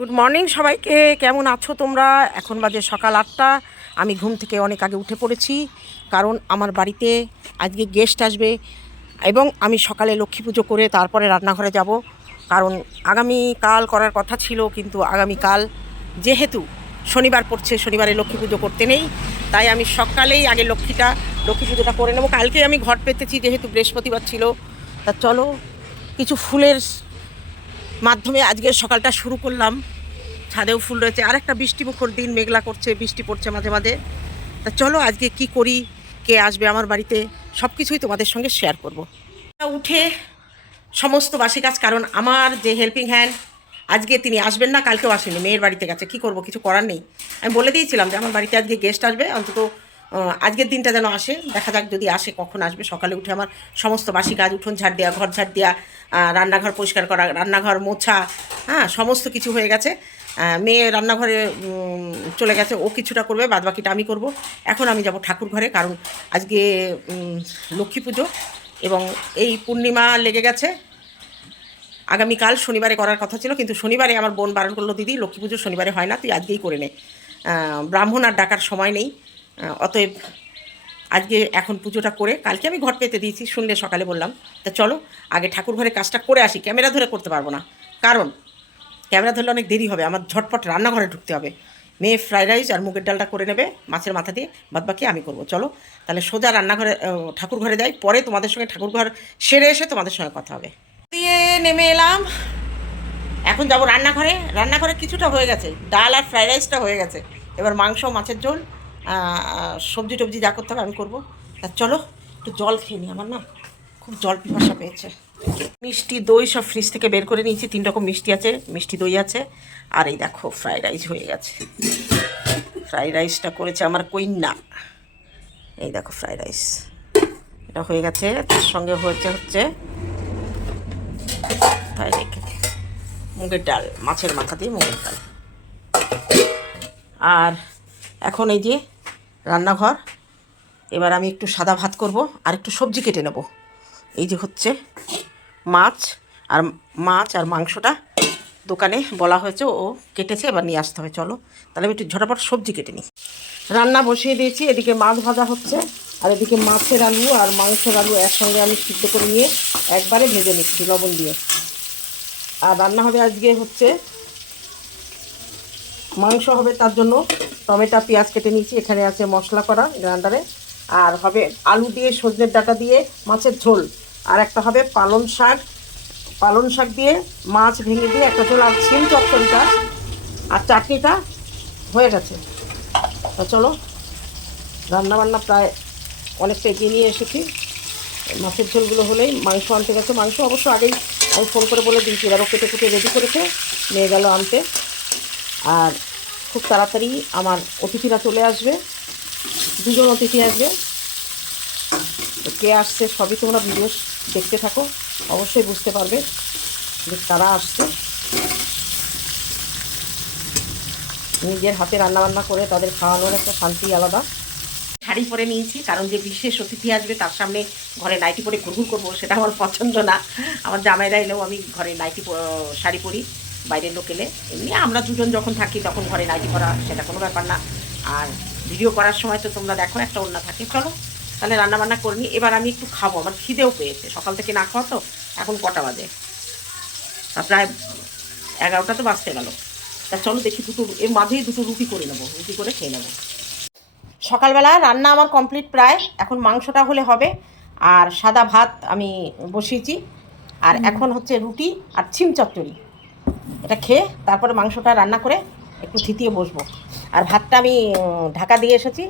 Good morning সবাইকে, কেমন আছো তোমরা? এখন বাজে সকাল আটটা। আমি ঘুম থেকে অনেক আগে উঠে পড়েছি, কারণ আমার বাড়িতে আজকে গেস্ট আসবে এবং আমি সকালে লক্ষ্মী পুজো করে তারপরে রান্নাঘরে যাব। কারণ আগামী কাল করার কথা ছিল, কিন্তু আগামী কাল যেহেতু শনিবার পড়ছে, শনিবারে লক্ষ্মী পুজো করতে নেই, তাই আমি সকালেই আগে লক্ষ্মীটা, লক্ষ্মী পুজোটা করে নেব। কালকে আমি ঘট পেতেছি, যেহেতু বৃহস্পতিবার ছিল। তা চলো, কিছু ফুলের মাধ্যমে আজকের সকালটা শুরু করলাম। ছাদেও ফুল রয়েছে। আর একটা বৃষ্টিমুখর দিন, মেঘলা করছে, বৃষ্টি পড়ছে মাঝে মাঝে। তা চলো আজকে কি করি, কে আসবে আমার বাড়িতে সব কিছুই তোমাদের সঙ্গে শেয়ার করব। উঠে সমস্ত বাসি কাজ, কারণ আমার যে হেল্পিং হ্যান্ড আজকে তিনি আসবেন না, কালকেও আসেনি, মেয়ের বাড়িতে গেছে। কি করব, কিছু করার নেই। আমি বলে দিয়েছিলাম যে আমার বাড়িতে আজকে গেস্ট আসবে, অন্তত আজকের দিনটা যেন আসে, দেখা যাক যদি আসে, কখন আসবে। সকালে উঠে আমার সমস্ত বাসি কাজ, উঠোন ঝাড় দেওয়া ঘর ঝাড় দেওয়া রান্নাঘর পরিষ্কার করা, রান্নাঘর মোছা হ্যাঁ সমস্ত কিছু হয়ে গেছে। মেয়ে রান্নাঘরে চলে গেছে, ও কিছুটা করবে বাদ বাকিটা আমি করব। এখন আমি যাব ঠাকুর ঘরে, কারণ আজকে লক্ষ্মী পুজো এবং এই পূর্ণিমা লেগে গেছে। আগামীকাল শনিবারে করার কথা ছিল, কিন্তু শনিবারে আমার বোন বারণ করল, দিদি, লক্ষ্মী পুজো শনিবারে হয় না, তুই আজকেই করে নে। ব্রাহ্মণ আর ডাকার সময় নেই। অতএব আজকে এখন পুজোটা করে, কালকে আমি ঘর পেতে দিয়েছি, শুনলে সকালে বললাম। তা চলো, আগে ঠাকুর ঘরে কাজটা করে আসি, ক্যামেরা ধরে করতে পারব না। কারণ, ক্যামেরা ধরলে অনেক দেরি হবে, আমার ঝটপট রান্নাঘরে ঢুকতে হবে। মেয়ে ফ্রাইড রাইস আর মুগের ডালটা করে নেবে, মাছের মাথা দিয়ে বাদ বাকি আমি করব। চলো, তাহলে সোজা রান্নাঘরে ঠাকুর ঘরে যাই, পরে তোমাদের সঙ্গে ঠাকুর ঘর সেরে এসে তোমাদের সঙ্গে কথা হবে। দিয়ে নেমে এলাম। এখন যাব রান্নাঘরে। রান্নাঘরে কিছুটা হয়ে গেছে, ডাল আর ফ্রাইড রাইসটা হয়ে গেছে। এবার মাংস, মাছের ঝোল সবজি টবজি যা করতে হবে আমি করব। তা চলো, একটু জল খেয়ে নিই আমার না। খুব জল পিপাসা পেয়েছে। মিষ্টি দই সব ফ্রিজ থেকে বের করে নিয়েছি। তিন রকম মিষ্টি আছে, মিষ্টি দই আছে। আর এই দেখো ফ্রাইড রাইস হয়ে গেছে। ফ্রাইড রাইসটা করেছে আমার কইন্যা এই দেখো ফ্রাইড রাইস এটা হয়ে গেছে, তার সঙ্গে হয়েছে হচ্ছে তাই রেখে মুগের ডাল, মাছের মাথা দিয়ে মুগের ডাল। আর এখন এই যে রান্নাঘর। এবার আমি একটু সাদা ভাত করব, আর একটু সবজি কেটে নেব। এই যে হচ্ছে মাছ, আর মাছ আর মাংসটা দোকানে বলা হয়েছে, ও কেটেছে, এবার নিয়ে আসতে হবে, চলো। তাহলে আমি একটু ঝটাপট সবজি কেটে নিই। রান্না বসিয়ে দিয়েছি, এদিকে মাছ ভাজা হচ্ছে, আর এদিকে মাছের আলু আর মাংসের আলু একসঙ্গে আমি সিদ্ধ করে নিয়ে একবারে ভেজে নিচ্ছি লবণ দিয়ে। আর রান্না হবে আজকে হচ্ছে মাংস হবে তার জন্য। টমেটো, পেঁয়াজ কেটে নিয়েছি, এখানে আছে মশলা করা গ্রাইন্ডারে। আর হবে আলু দিয়ে সজনের ডাটা দিয়ে মাছের ঝোল। আর একটা হবে পালং শাক। পালং শাক দিয়ে মাছ ভেঙে দিয়ে একটা ঝোল, আর সিম চচ্চড়িটা আর চাটনিটা হয়ে গেছে। তা চলো, রান্নাবান্না প্রায় অনেকটা এগিয়ে নিয়ে এসেছি। মাছের ঝোলগুলো হলেই মাংস আনতে গেছে। মাংস অবশ্য আগেই আমি ফোন করে বলে দিয়েছি, এবারও কেটে কুটে রেডি করেছে। নিয়ে গেল আনতে। আর খুব তাড়াতাড়ি আমার অতিথিরা চলে আসবে। দুজন অতিথি আসবে। কে আসছে সবই তোমরা ভিডিও দেখতে থাকো, অবশ্যই বুঝতে পারবে যে তারা আসছে। নিজের হাতে রান্নাবান্না করে তাদের খাওয়ানোর একটা শান্তি আলাদা। শাড়ি পরে নিয়েছি, কারণ যে বিশেষ অতিথি আসবে তার সামনে ঘরে নাইটি পরে ঘুরঘুর করব, সেটা আমার পছন্দ না। আমার জামাইরা এলেও আমি ঘরে নাইটি শাড়ি পরি। বাইরের লোক এলে এমনি আমরা দুজন যখন থাকি তখন ঘরে নাইটি করা সেটা কোনো ব্যাপার না। আর ভিডিও করার সময় তো তোমরা দেখো একটা অন্য থাকে। চলো তাহলে রান্নাবান্না করে নিই। এবার আমি একটু খাব আমার খিদেও পেয়েছে। সকাল থেকে না খাওয়া তো এখন কটা বাজে? প্রায় এগারোটা তো বাজতে গেল। তা চলো দেখি দুটো এর মাঝেই দুটো রুটি করে নেব রুটি করে খেয়ে নেব। সকালবেলা রান্না আমার কমপ্লিট প্রায়। এখন মাংসটা হলে হবে। আর সাদা ভাত আমি বসিয়েছি। আর এখন হচ্ছে রুটি আর ছিম চচ্চড়ি। এটা খেয়ে তারপরে মাংসটা রান্না করে একটু থিতিয়ে বসবো। আর ভাতটা আমি ঢাকা দিয়ে এসেছি,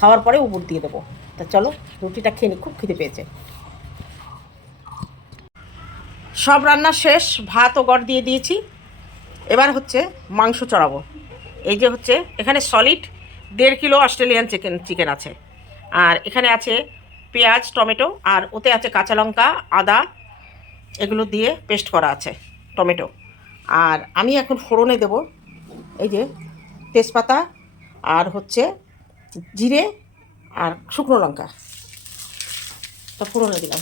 খাওয়ার পরে উপর দিয়ে দেবো। তা চলো, রুটিটা খেয়ে নিই, খুব খিদে পেয়েছে। সব রান্না শেষ ভাত ও গড় দিয়ে দিয়েছি। এবার হচ্ছে মাংস চড়াবো। এই যে হচ্ছে, এখানে সলিড দেড় কিলো অস্ট্রেলিয়ান চিকেন চিকেন আছে। আর এখানে আছে পেঁয়াজ, টমেটো, আর ওতে আছে কাঁচা লঙ্কা, আদা, এগুলো দিয়ে পেস্ট করা আছে, টমেটো। আর আমি এখন ফোড়নে দেব। এই যে তেজপাতা আর হচ্ছে জিরে আর শুকনো লঙ্কা। তা ফোড়নে দিলাম।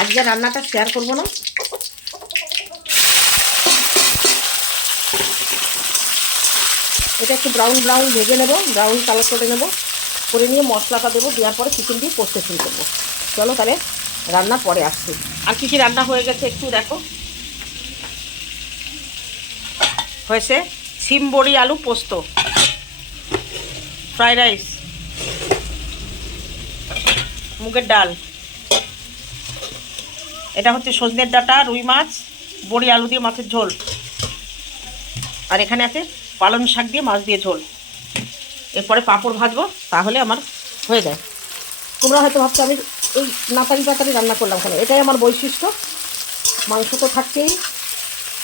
আজকে রান্নাটা শেয়ার করব না। এটা একটু ব্রাউন ব্রাউন ভেজে নেব। ব্রাউন কালার করে নেব। করে নিয়ে মশলাটা দেবো, দেওয়ার পরে চিকেন দিয়ে কষতে শুরু করব। চলো তাহলে রান্না পরে আসছি। আর কী কী রান্না হয়ে গেছে একটু দেখো। হয়েছে সিম বড়ি, আলু, পোস্ত, ফ্রাইড রাইস, মুগের ডাল। এটা হচ্ছে সজনের ডাটা, রুই মাছ, বড়ি, আলু দিয়ে মাছের ঝোল। আর এখানে আছে পালং শাক দিয়ে মাছ দিয়ে ঝোল। এরপরে পাঁপড় ভাজবো, তাহলে আমার হয়ে যায়। তোমরা হয়তো ভাবছ, আমি এই নাতারি পাতারি রান্না করলাম কেন? এটাই আমার বৈশিষ্ট্য। মাংস তো থাকছেই।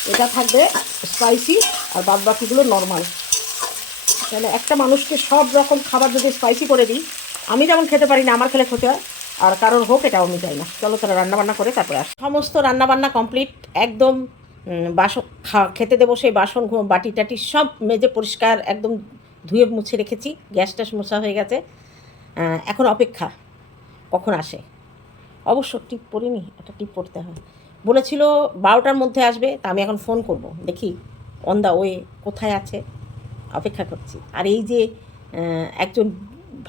এটা থাকবে স্পাইসি আর বাদ বাকিগুলো নর্মাল তাহলে একটা মানুষকে সব রকম খাবার যদি স্পাইসি করে দিই, আমি যেমন খেতে পারি না, আমার খেলে ক্ষতি হয়। আর কারোর হোক, এটাও আমি চাই না। চলো তাহলে রান্নাবান্না করে তারপরে আস। সমস্ত রান্নাবান্না কমপ্লিট একদম বাসন, খা- খেতে দেবো সেই বাসন বাটি টাটি সব মেজে পরিষ্কার, একদম ধুয়ে মুছে রেখেছি, গ্যাস ট্যাস মোছা হয়ে গেছে। এখন অপেক্ষা, কখন আসে? অবশ্য টিপ পড়িনি, একটা টিপ পড়তে হয়। বলেছিল বারোটার মধ্যে আসবে, তা আমি এখন ফোন করব। দেখি অন দ্য ওয়ে কোথায় আছে? অপেক্ষা করছি। আর এই যে একজন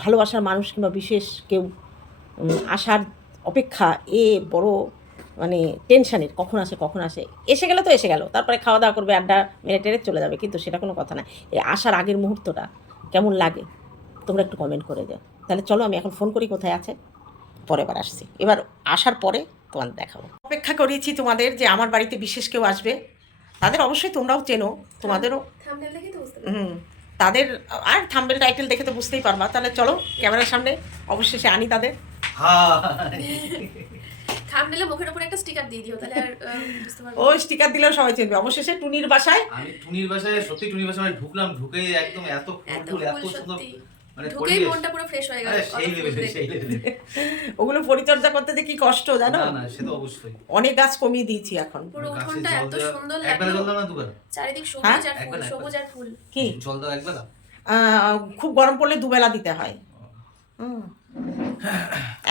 ভালোবাসার মানুষ কিংবা বিশেষ কেউ আসার অপেক্ষা, এ বড় মানে টেনশানের কখন আসে কখন আসে এসে গেলে তো এসে গেল তারপরে খাওয়া দাওয়া করবে আড্ডা মেরে টেরে চলে যাবে কিন্তু সেটা কোনো কথা না এই আসার আগের মুহূর্তটা কেমন লাগে তোমরা একটু কমেন্ট করে দাও। তাহলে চলো আমি এখন ফোন করি কোথায় আছে পরে বার আসছি। এবার আসার পরে তোমাদের দেখাবো। অপেক্ষা করিয়েছি তোমাদের যে আমার বাড়িতে বিশেষ কেউ আসবে তাদের অবশ্যই তোমরাও চেনো তোমাদেরও থাম্বনেল দেখে তো বুঝতে হুম তাদের আর থাম্বেল টাইটেল দেখে তো বুঝতেই পারবা। তাহলে চলো ক্যামেরার সামনে অবশেষে আনি তাদের। থাম্বনেলে মুখের উপর একটা স্টিকার দিয়ে দিও তাহলে আর বুঝতে পারব। ও স্টিকার দিলেও সবাই চিনবে। অবশেষে টুনির বাসায় আমি টুনির বাসায় সত্যি টুনির বাসায় আমি ঢুকলাম ঢুকে একদম এত এত ফুল এত সুন্দর মানে ঢুকেই মনটা পুরো ফ্রেশ হয়ে গেল ওগুলো পরিচর্যা করতে যে কি কষ্ট জানো? না না সে তো অবশ্যই। অনেক গাছ কমিয়ে দিয়েছি এখন। পুরো উঠোনটা এত সুন্দর লাগল। জল না দুবার চারিদিক হ্যাঁ? সবুজ আর ফুল সবুজ আর ফুল। কি? জল দাও একবেলা। আহ, খুব গরম পড়লে দুবেলা দিতে হয়। হুম।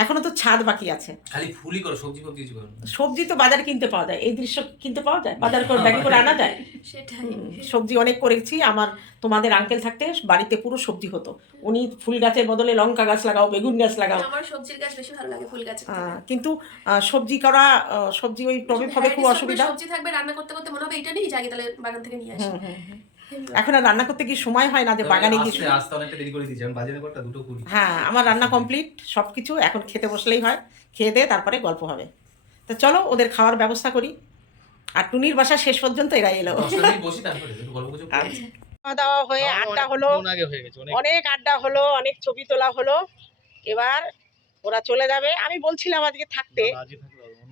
এখনও তো ছাদ বাকি আছে। খালি ফুলই করো সবজি ফবজি কিছু করো সবজি তো বাজারে কিনতে পাওয়া যায় এই দৃশ্য কিনতে পাওয়া যায়? বাজার করে ব্যাগে করে আনা যায়? সেটাই। সবজি অনেক করেছি আমার তোমাদের আঙ্কেল থাকতে বাড়িতে পুরো সবজি হতো। উনি ফুল গাছের বদলে লঙ্কা গাছ লাগাও বেগুন গাছ লাগাও। আমার সবজির গাছ বেশি ভালো লাগে ফুল গাছ আহ, কিন্তু আহ, সবজি করা আহ, সবজি ওই টবে ফবে খুব অসুবিধা। সবজি থাকবে রান্না করতে করতে মনে হবে এটা নিয়ে যাই তাহলে বাগান থেকে নিয়ে আসি। এখন আর রান্না করতে কি সময় হয় না যে বাগানে গিয়ে আসতে আসতে অনেকটা দেরি করে দিয়েছি। আমি বাজারে করটা দুটো কুড়ি। হ্যাঁ আমার রান্না কমপ্লিট সব কিছু এখন খেতে বসলেই হয়। খেয়ে দিয়ে তারপরে গল্প হবে। তো চলো ওদের খাওয়ার ব্যবস্থা করি। আর টুনির বাসা শেষ পর্যন্ত এরা এলো। দশটা বসি তারপরে একটু গল্প গুজব আচ্ছা। খাওয়া দাওয়া হয়ে আড্ডা হলো। অনেক আগে হয়ে গেছে অনেক। অনেক আড্ডা হলো অনেক ছবি তোলা হলো। এবার ওরা চলে যাবে। আমি বলছিলাম আজকে থাকতে।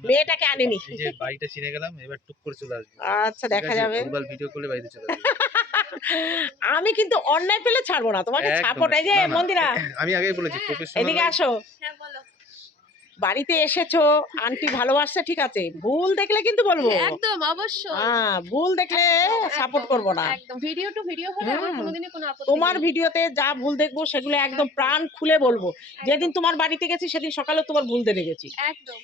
মেয়েটাকে আনেনি। যে বাড়িটা চিনে গেলাম এবার টুক করে চলে আসবে। আচ্ছা দেখা যাবে। ভিডিও করলে বাড়িতে চলে আসবে। আমি কিন্তু অন্যায় পেলে ছাড়বো না তোমাকে এই যে। মন্দিরা আমি আগেই বলেছি প্রফেশনাল এদিকে আসো। হ্যাঁ বাড়িতে এসেছ আন্টি ভালোবাসছে ঠিক আছে। ভুল দেখলে কিন্তু বলব। একদম অবশ্যই। হ্যাঁ ভুল দেখলে সাপোর্ট করব না। একদম। ভিডিও টু ভিডিও হলে আমার কোনোদিনই কোনো আপত্তি তোমার ভিডিওতে যা ভুল দেখব সেগুলো একদম প্রাণ খুলে বলব। যেদিন তোমার বাড়িতে গেছি সেদিন সকালে তোমার ভুল দেখে গেছি। একদম।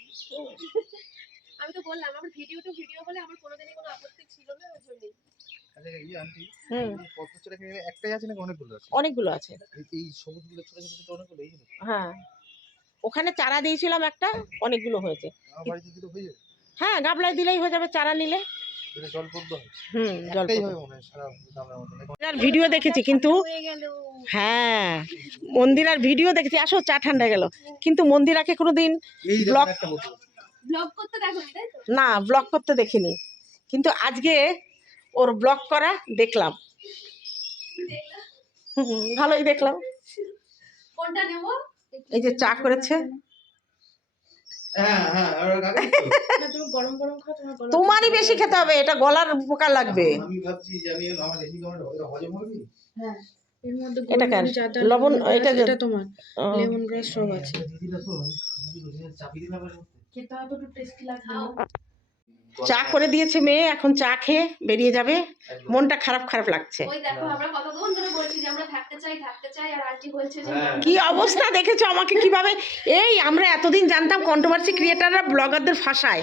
আমি তো বললাম আমার ভিডিও টু ভিডিও হলে আমার কোনোদিনই কোনো আপত্তি ছিল না ওই জন্যই। আচ্ছা এই আন্টি হুম। পদ্মচূড়া কি একটাই আছে নাকি অনেকগুলো আছে? অনেকগুলো আছে। এই- এই সবুজগুলো ছোট ছোট ছোট অনেকগুলো এই যে। হ্যাঁ। ওখানে চারা দিয়েছিলাম একটা অনেকগুলো হয়েছে। হয়ে গাবলায় দিলেই হয়ে যাবে চারা নিলে। ভিডিও দেখেছি কিন্তু হয়ে হ্যাঁ মন্দিরার ভিডিও দেখেছি আসো চা ঠান্ডা গেল। কিন্তু মন্দিরাকে কোনোদিন ব্লগ না ব্লগ করতে দেখিনি। কিন্তু আজকে ওর ব্লগ করা দেখলাম। হুম, ভালোই দেখলাম। কোনটা নেব? এই যে চা করেছে। হ্যাঁ হ্যাঁ আর রাখি তো। না তুমি গরম গরম খাও তোমার গরম তোমারই বেশি খেতে হবে এটা গলার উপকার লাগবে। এটা হজম হবে কি? হ্যাঁ এর মধ্যে এটা কার লবণ এটা এটা তোমার। লেমন গ্রাস সব আছে। চা করে দিয়েছে মেয়ে এখন চা খেয়ে বেরিয়ে যাবে। মনটা খারাপ খারাপ লাগছে। ওই দেখো আমরা কতক্ষণ ধরে বলছি যে আমরা থাকতে চাই থাকতে চাই আর আন্টি বলছে যে হ্যাঁ। কি অবস্থা দেখেছ আমাকে কীভাবে? এই আমরা এতদিন জানতাম কন্ট্রোভার্সি ক্রিয়েটাররা ব্লগারদের ফাঁসায়।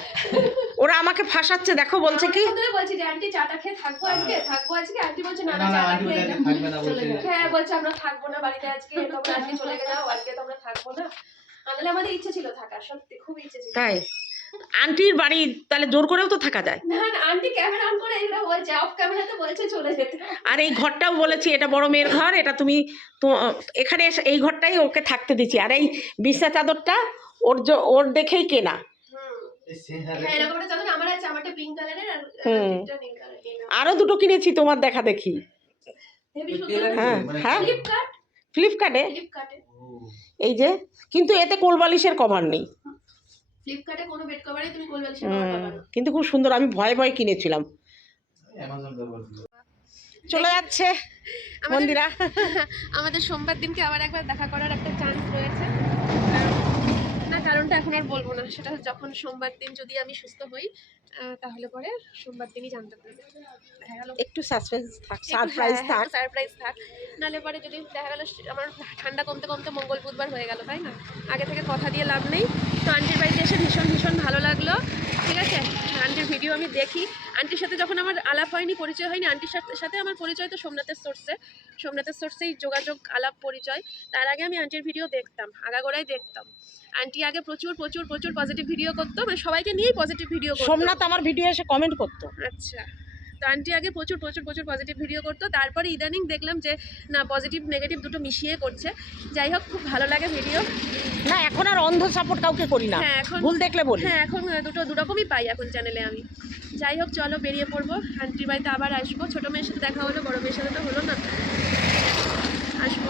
ওরা আমাকে ফাঁসাচ্ছে দেখো বলছে কি? বলছি যে আন্টি চাটা খেয়ে থাকব আজকে? থাকব আজকে? আন্টি বলছে না না, না না, চাটা আন্টি খেয়ে বলছে যাও। থাকবে না বলছে। হ্যাঁ বলছে আমরা থাকব না বাড়িতে আজকে তোমরা আজকে চলে গেলে আজকে তোমরা থাকব না। তাহলে আমাদের ইচ্ছে ছিল থাকার সত্যি খুব ইচ্ছে ছিল। তাই? আন্টির বাড়ি তাহলে জোর করেও তো থাকা যায়। না না আন্টি ক্যামেরা অন করে বলছে অফ ক্যামেরাতে বলছে চলে যেতে আর এই ঘরটাও বলেছি এটা বড় মেয়ের ঘর এটা তুমি তো এখানে এসে এই ঘরটাই ওকে থাকতে দিচ্ছি। আর এই বিছনা চাদরটা ওর জ- ওর দেখেই কেনা। হুম। এই সিনহারে- হ্যাঁ এরকম একটা চাদর আমার আছে আমারটা পিঙ্ক কালারের আর দুটো কিনেছি তোমার দেখা দেখি। হ্যাঁ, মানে- হ্যাঁ। ফ্লিপকার্ট ফ্লিপকার্টে ফ্লিপকার্টে এই যে কিন্তু এতে কোলবালিশের কভার নেই। ফ্লিপকার্টে কোনো বেড কভারে তুমি কোল বালিশ হুম, পাবে না। কিন্তু খুব সুন্দর আমি ভয় ভয় কিনেছিলাম। অ্যামাজন চলে যাচ্ছে আমাদের- মন্দিরা। আমাদের সোমবার দিনকে আবার একবার দেখা করার একটা চান্স রয়েছে। না কারণটা এখন আর বলব না সেটা যখন সোমবার দিন যদি আমি সুস্থ হই তাহলে পরে সোমবার দিনই জানতে পারবে। দেখা গেল। একটু সাসপেন্স থাক সারপ্রাইজ থাক। সারপ্রাইজ থাক। নাহলে পরে যদি দেখা গেল আমার ঠান্ডা কমতে কমতে মঙ্গল বুধবার হয়ে গেল তাই না? আগে থেকে কথা দিয়ে লাভ নেই। তো আন্টির বাড়িতে এসে ভীষণ ভীষণ ভালো লাগল ঠিক আছে আন্টির ভিডিও আমি দেখি। আন্টির সাথে যখন আমার আলাপ হয়নি পরিচয় হয়নি আন্টির সাথে আমার পরিচয় তো সোমনাথের সোর্সে সোমনাথের সোর্সেই যোগাযোগ আলাপ পরিচয়। তার আগে আমি আন্টির ভিডিও দেখতাম আগাগোড়াই দেখতাম। আন্টি আগে প্রচুর প্রচুর প্রচুর পজিটিভ ভিডিও করতো মানে সবাইকে নিয়েই পজিটিভ ভিডিও সোমনাথ আমার ভিডিও এসে কমেন্ট করতো। আচ্ছা। তো আন্টি আগে প্রচুর প্রচুর প্রচুর পজিটিভ ভিডিও করতো। তারপরে ইদানিং দেখলাম যে না পজিটিভ নেগেটিভ দুটো মিশিয়ে করছে। যাই হোক খুব ভালো লাগে ভিডিও না এখন আর অন্ধ সাপোর্ট কাউকে করি না। হ্যাঁ এখন ভুল দেখলে বলি। হ্যাঁ এখন দুটো দুরকমই পাই এখন চ্যানেলে আমি। যাই হোক চলো বেরিয়ে পড়ব। আন্টির বাড়িতে আবার আসব। ছোটো মেয়ের সাথে দেখা হলো বড় মেয়ের সাথে তো হলো না। আসব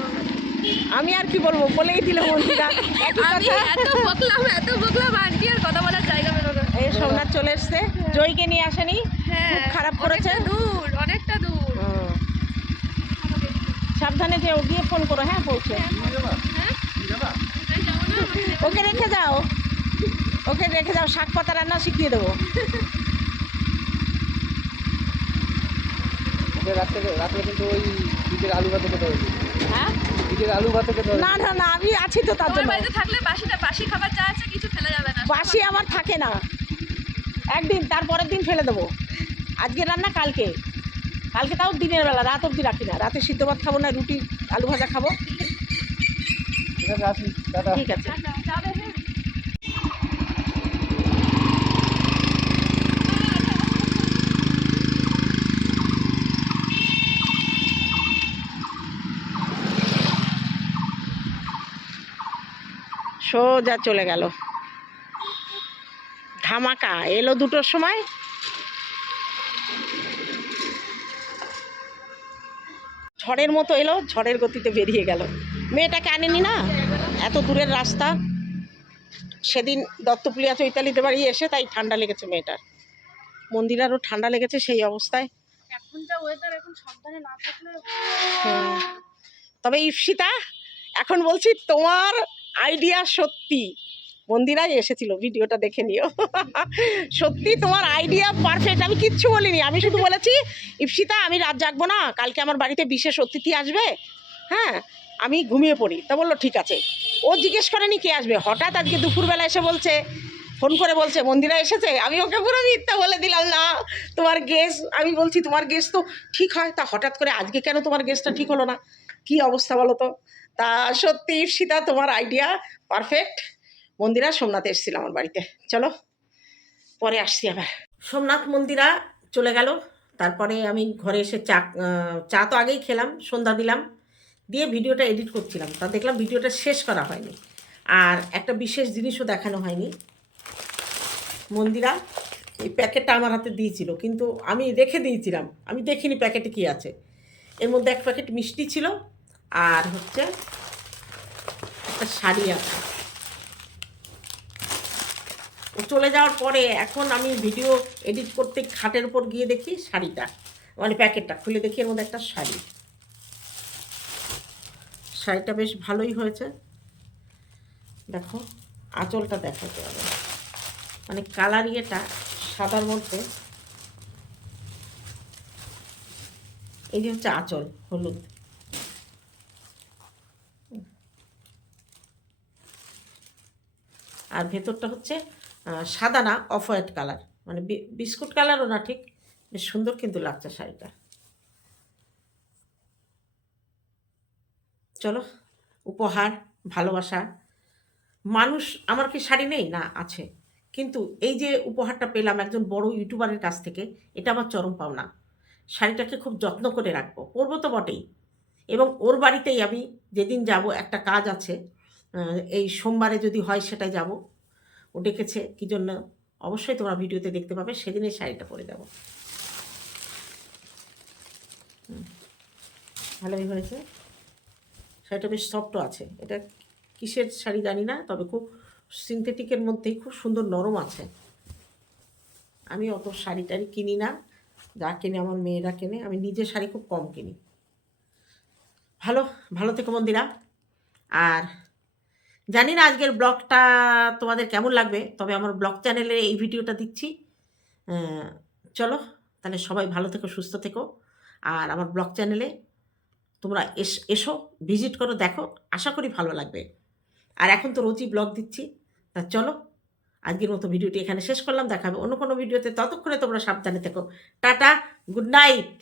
আমি আর কি বলব? বলেই দিল মন্দিরা একই আমি কথা। এত বকলাম এত বকলাম আন্টি আর কথা বলার জায়গা না। এই সোমনাথ চলে এসছে। জয়কে নিয়ে আসেনি হ্যাঁ খুব খারাপ করেছে। দূর অনেকটা দূর। সাবধানে যে ও গিয়ে ফোন করো হ্যাঁ পৌঁছে। হ্যাঁ আমাকে ওকে রেখে যাও। ওকে রেখে যাও শাক পাতা রান্না শিখিয়ে দেবো। ওকে রাত্রে রাত্রে কিন্তু ওই আলু ভাতে খেতে হবে। হ্যাঁ? ঈদের আলু ভাতে খেতে হবে। না না না আমি আছি তো তার জন্য। বাড়িতে থাকলে বাসিটা বাসি খাবার যা আছে কিছু ফেলে যাবে না। বাসি আমার থাকে না। একদিন তারপরের দিন ফেলে দেবো। আজকে রান্না কালকে। কালকে তাও দিনের বেলা রাত অবধি রাখি না। রাতে সিদ্ধ ভাত খাব না রুটি আলু ভাজা খাব। ঠিক আছে দাদা ঠিক আছে। যাবে সোজা চলে গেল। ধামাকা এলো দুটোর সময়? ঝড়ের মতো এলো ঝড়ের গতিতে বেরিয়ে গেল। মেয়েটাকে আনেনি না? এত দূরের রাস্তা। সেদিন দত্তপুলিয়া চৈতালিতে বাড়ি এসে তাই ঠান্ডা লেগেছে মেয়েটার। মন্দিরারও ঠান্ডা লেগেছে সেই অবস্থায়। তবে ইপসিতা এখন বলছি তোমার আইডিয়া সত্যি। মন্দিরাই এসেছিল, ভিডিওটা দেখে নিও। সত্যি তোমার আইডিয়া পারফেক্ট আমি কিচ্ছু বলিনি, আমি শুধু বলেছি, ইপসিতা, আমি রাত জাগবো না, কালকে আমার বাড়িতে বিশেষ অতিথি আসবে হ্যাঁ আমি ঘুমিয়ে পড়ি। তা বলল, ঠিক আছে। ও জিজ্ঞেস করেনি কে আসবে। হঠাৎ আজকে দুপুরবেলা এসে বলছে, ফোন করে বলছে, মন্দিরা এসেছে? আমি ওকে পুরো মিথ্যা বলে দিলাম, না, তোমার গেস আমি বলছি, তোমার গেস তো ঠিক হয়। তা হঠাৎ করে আজকে কেন তোমার গেসটা ঠিক হলো না? কি অবস্থা বলো তো? তা সত্যি সীতা তোমার আইডিয়া পারফেক্ট মন্দিরা সোমনাথ এসেছিল আমার বাড়িতে। চলো, পরে আসছি আবার। সোমনাথ মন্দিরা চলে গেল। তারপরে আমি ঘরে এসে চা চা তো আগেই খেলাম, সন্ধ্যা দিলাম। দিয়ে ভিডিওটা এডিট করছিলাম। তা দেখলাম ভিডিওটা শেষ করা হয়নি। আর একটা বিশেষ জিনিসও দেখানো হয়নি। মন্দিরা এই প্যাকেটটা আমার হাতে দিয়েছিল। কিন্তু আমি রেখে দিয়েছিলাম। আমি দেখিনি প্যাকেটে কি আছে। এর মধ্যে এক প্যাকেট মিষ্টি ছিল। আর হচ্ছে একটা শাড়ি আছে। চলে যাওয়ার পরে এখন আমি ভিডিও এডিট করতে খাটের উপর গিয়ে দেখি শাড়িটা। মানে প্যাকেটটা, খুলে দেখি এর মধ্যে একটা শাড়ি। শাড়িটা বেশ ভালোই হয়েছে। দেখো, আঁচলটা দেখাতে হবে। মানে কালার ইয়েটা সাদার মধ্যে। এই যে হচ্ছে আঁচল, হলুদ। আর ভেতরটা হচ্ছে সাদা না অফ হোয়াইট কালার। মানে বিস্কুট কালারও না ঠিক, বেশ সুন্দর কিন্তু লাগছে শাড়িটা। চলো, উপহার, ভালোবাসা। মানুষ, আমার কি শাড়ি নেই? না, আছে। কিন্তু এই যে উপহারটা পেলাম একজন বড় ইউটিউবারের কাছ থেকে, এটা আমার চরম পাওনা। শাড়িটাকে খুব যত্ন করে রাখব, পরবো তো বটেই। এবং ওর বাড়িতেই আমি যেদিন যাব, একটা কাজ আছে এই সোমবারে যদি হয় সেটাই যাব। ও ডেকেছে, কী জন্য? অবশ্যই তোমরা ভিডিওতে দেখতে পাবে সেদিনই শাড়িটা পরে যাব। ভালোই হয়েছে। শাড়িটা বেশ সফটও আছে। এটা কিসের শাড়ি জানি না, তবে খুব সিনথেটিকের মধ্যেই খুব সুন্দর নরম আছে। আমি অত শাড়ি টাড়ি কিনি না, যা কিনে আমার মেয়েরা কেনে, আমি নিজে শাড়ি খুব কম কিনি। ভালো ভালো থেকো মন্দিরা। আর জানি না আজকের ব্লগটা তোমাদের কেমন লাগবে, তবে আমার ব্লগ চ্যানেলে এই ভিডিওটা দিচ্ছি। চলো, তাহলে সবাই ভালো থেকো, সুস্থ থেকো। আর আমার ব্লগ চ্যানেলে তোমরা এস, এসো, ভিজিট করো, দেখো, আশা করি ভালো লাগবে। আর এখন তো রোজই ব্লগ দিচ্ছি, তা চলো, আজকের মতো ভিডিওটি এখানে শেষ করলাম, দেখাবে অন্য কোনো ভিডিওতে। ততক্ষণে তোমরা সাবধানে থেকো। Tata, good night!